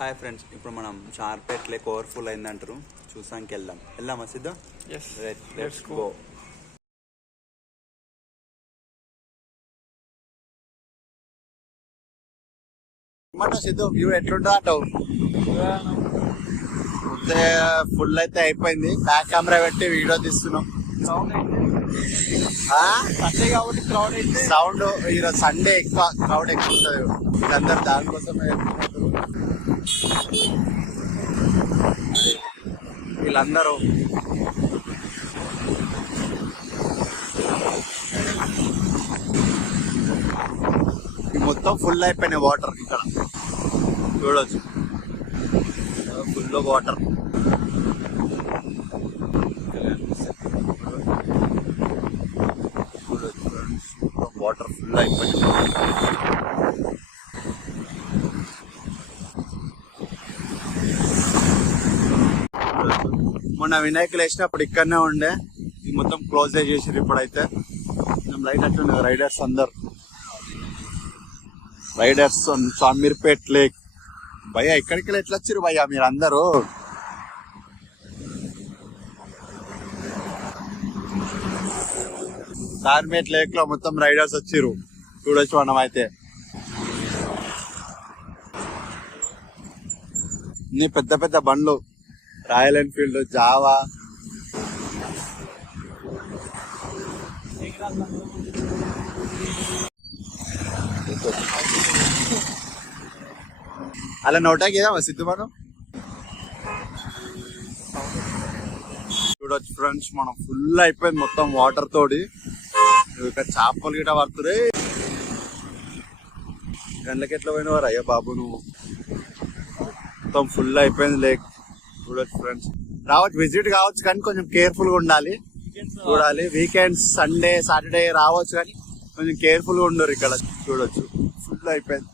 Hi friends, ఇప్పుడు మనం చార్పేట్ lake overfull అయిందంటారు, చూసానికి వెళ్దామా Siddhu? Let's go. Siddhu view ఎట్లుంటా అంటావు? ఫుల్ అయితే అయిపోయింది. బ్యాక్ కెమెరా పెట్టి వీడియో తీస్తున్నాం. సౌండ్ ఈరోజు సండే ఎక్కువ క్రౌడ్ ఎక్కువ ఉంటుంది. వీళ్ళందరూ దానికోసమే వీళ్ళందరూ మొత్తం ఫుల్ అయిపోయినాయి వాటర్. ఇక్కడ చూడొచ్చు ఫుల్ వాటర్. వాటర్ ఫుల్ అయిపోయింది. మొన్న వినాయకులు వేసినప్పుడు ఇక్కడనే ఉండే, ఇది మొత్తం క్లోజ్ చేసారు. ఇప్పుడైతే లైట్ అట్లుండే. Riders Shamirpet lake. భయ్యా ఇక్కడికి ఎట్లా వచ్చారు భయ్యా మీరు అందరూ? చార్మేట్ లేక్ లో మొత్తం రైడర్స్ వచ్చారు. చూడొచ్చు మనం అయితే. పెద్ద పెద్ద బండ్లు, రాయల్ ఎన్ఫీల్డ్, జావా. అలా నోటాకి సిద్ధు మనం చూడొచ్చు ఫ్రెండ్స్. మనం ఫుల్ అయిపోయింది మొత్తం వాటర్ తోటి. ఇక్కడ చేపలు గిట పడుతురే. గంటలకి ఎట్లా పోయినవారు అయ్యా బాబు నువ్వు? మొత్తం ఫుల్ అయిపోయింది లేక్. చూడొచ్చు ఫ్రెండ్స్. రావచ్చు, విజిట్ కావచ్చు, కానీ కొంచెం కేర్ఫుల్ గా ఉండాలి. చూడాలి. వీకెండ్స్, సండే, సాటర్డే రావచ్చు, కానీ కొంచెం కేర్ఫుల్ గా ఉండరు. ఇక్కడ చూడొచ్చు ఫుల్ అయిపోయింది.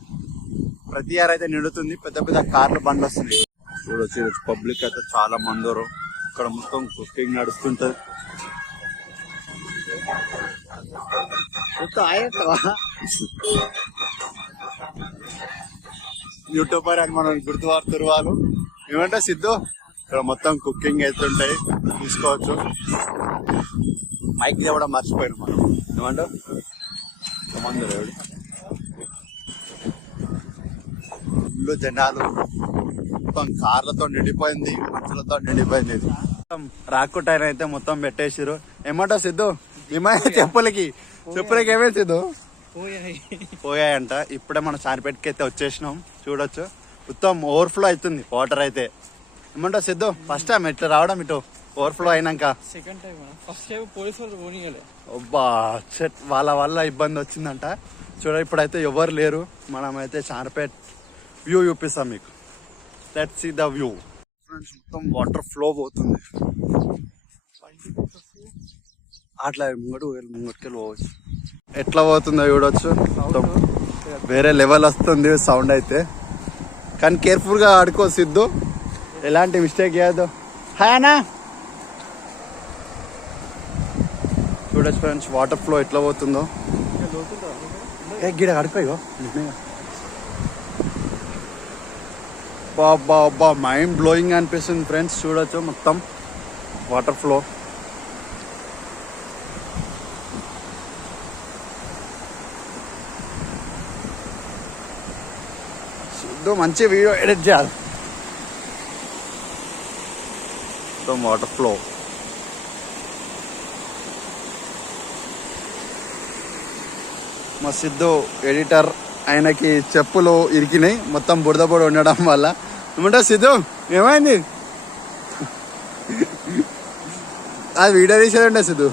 ప్రతి ఇయర్ అయితే నిండుతుంది. పెద్ద పెద్ద కార్లు, బండ్లు వస్తుంది. చూడొచ్చు పబ్లిక్ అయితే చాలా మంది. ఇక్కడ మొత్తం కుకింగ్ నడుస్తుంటది. యూట్యూబర్ అని మనం గుర్తుపడుతున్నారు వాళ్ళు. ఏమంటే సిద్ధు, ఇక్కడ మొత్తం కుకింగ్ అవుతుంటాయి, తీసుకోవచ్చు. మైక్ కూడా మర్చిపోయాను మనం. ఏమంటారు మందరు ఫుల్ జనాలు. మొత్తం కార్లతో నిండిపోయింది, మనుషులతో నిండిపోయింది. రాకుటైన అయితే మొత్తం పెట్టేసారు. ఏమంటావు సిద్ధు? ఏమైనా చెప్పులకి ఏమేమి సిద్ధు పోయాయంట. ఇప్పుడే మనం చార్పేటకి అయితే వచ్చేసినాం. చూడొచ్చు మొత్తం ఓవర్ఫ్లో అవుతుంది వాటర్ అయితే. ఏమంటావు సిద్ధు? ఫస్ట్ టైం ఇట్లా రావడం ఇటు ఓవర్ఫ్లో అయినాక? Second time. First time police వాళ్ళ వల్ల ఇబ్బంది వచ్చిందంట. చూడ ఇప్పుడైతే ఎవరు లేరు. మనమైతే చార్పేట్ వ్యూ చూపిస్తాం మీకు. Let's see the view. Friends మొత్తం వాటర్ ఫ్లో పోతుంది. అట్లా ముంగటికి పోవచ్చు. ఎట్లా పోతుందో చూడొచ్చు. మొత్తం వేరే లెవెల్ వస్తుంది సౌండ్ అయితే. కానీ కేర్ఫుల్ గా ఆడుకో సిద్ధు, ఎలాంటి మిస్టేక్ చేయద్దు. హాయ్ అన్నా. చూడొచ్చు ఫ్రెండ్స్ వాటర్ ఫ్లో ఎట్లా పోతుందో. గిడ ఆడుకోయో. బాబా మైండ్ బ్లోయింగ్ అనిపిస్తుంది ఫ్రెండ్స్. చూడొచ్చు మొత్తం వాటర్ ఫ్లో. మంచి వీడియో ఎడిట్ చేయాలి. మొత్తం వాటర్ ఫ్లో. మా సిద్ధు ఎడిటర్, ఆయనకి చెప్పులు ఇరికినాయి మొత్తం బురద పొడి ఉండడం వల్ల. ఏమంటా సిద్ధు ఏమైంది? అది వీడియో తీసేదంటే సిద్ధు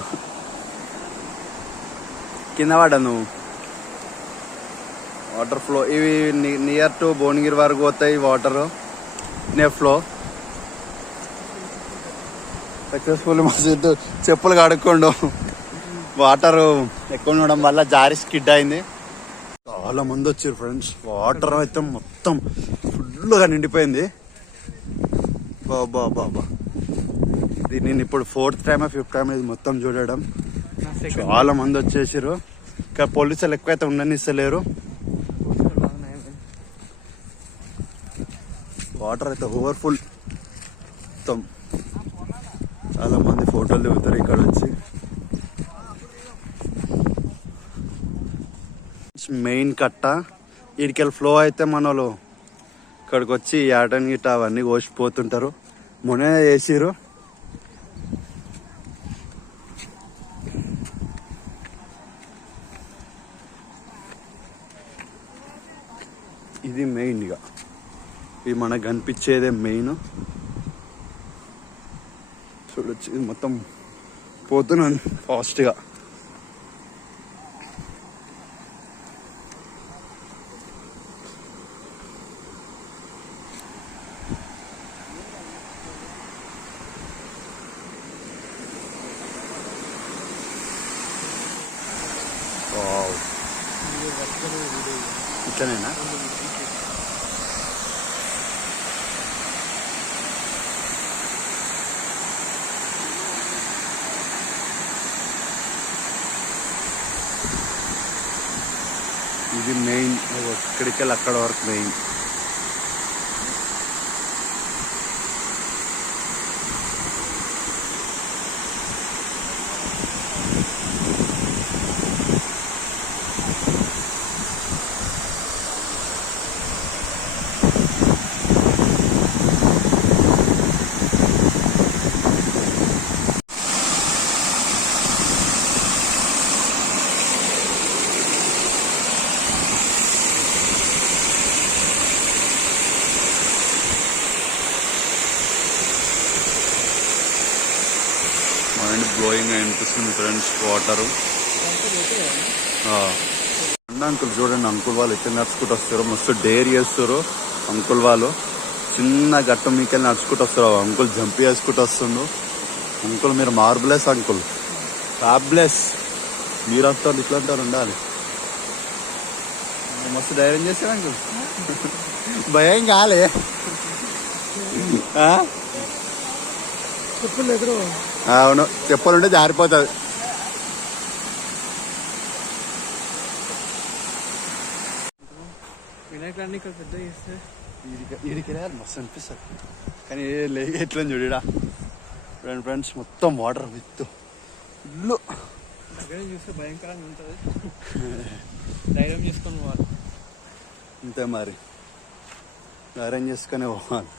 కింద పడ్డా నువ్వు. వాటర్ ఫ్లో ఇవి నియర్ టు భువనగిరి వరకు పోతాయి వాటర్. నెఫ్ flow successful. మా సిద్ధు చెప్పులు కడుక్కోండు. వాటర్ ఎక్కువ ఉండడం వల్ల జారి స్కిడ్ అయింది. చాలా మంది వచ్చారు ఫ్రెండ్స్. వాటర్ అయితే మొత్తం ఫుల్గా నిండిపోయింది. బాబా ఇది నేను ఇప్పుడు 4th టైమ్ 5th టైమ్ ఇది మొత్తం చూడడం. చాలా మంది వచ్చేసారు. ఇక్కడ పోలీసులు ఎక్కువైతే ఉండనిస్తలేరు. వాటర్ అయితే ఓవర్ఫుల్ మొత్తం. చాలా మంది ఫోటోలు దిగుతారు ఇక్కడ వచ్చి. మెయిన్ కట్ట ఇడికెళ్ళి ఫ్లో అయితే మన వాళ్ళు ఇక్కడికి వచ్చి యాటన్ గిట్ట అవన్నీ కోసిపోతుంటారు. మొన్న చేసిరు. ఇది మెయిన్, ఇక ఇది మనకు కనిపించేదే మెయిన్. చూడొచ్చు ఇది మొత్తం పోతున్నాను ఫాస్ట్గా. ఇట్లనేనా? ఇది మెయిన్, ఇక్కడికి వెళ్ళి అక్కడ వరకు మెయిన్. మైండ్ బ్లోయింగ్ అనిపిస్తుంది ఫ్రెండ్స్ వాటరు. అంకుల్ చూడండి, అంకుల్ వాళ్ళు ఎక్కడ నడుచుకుంటూ వస్తారు, మస్తు డేర్ చేస్తారు అంకుల్ వాళ్ళు. చిన్న గట్ట మీకెళ్ళి నడుచుకుంటూ వస్తారు. అంకుల్ జంప్ చేసుకుంటూ వస్తుండు. అంకుల్ మీరు మార్బులెస్ అంకుల్, ఫ్యాబ్లెస్. మీరు అంటారు ఇట్లా అంటారు ఉండాలి. మస్తు ధైర్యం చేశారు అంకుల్. భయం కాలే? అవును, చెప్పాలంటే జారిపోతుంది. వినాయకుడు ఇక్కడ పెద్ద చేస్తే వీడికి మస్తు అనిపిస్తుంది. కానీ లేక ఎట్లా చూడడా ఫ్రెండ్స్, మొత్తం వాటర్ విత్ ఇల్లు దగ్గర చూస్తే భయంకరంగా ఉంటుంది. ధైర్యం చేసుకొని పోవాలి. అంతే మరి, ధైర్యం చేసుకునే పోవాలి.